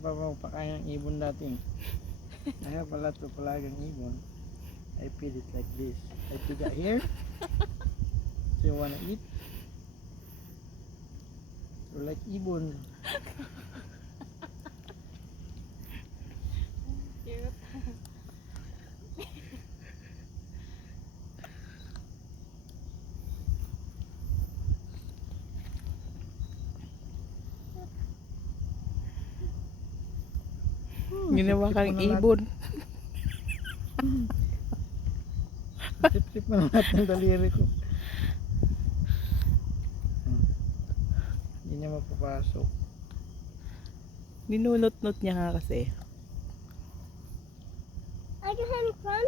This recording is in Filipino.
Papa magpakain ng ibon dati. Kaya pala ito palagang ibon. I feed it like this. I pick it here. So you wanna eat? You like ibon. Cute. Ginawa kang ibon. Tip-tip mo lahat ng daliri ko. Hindi niya mapapasok. Ninunot-not niya nga kasi. I can have fun.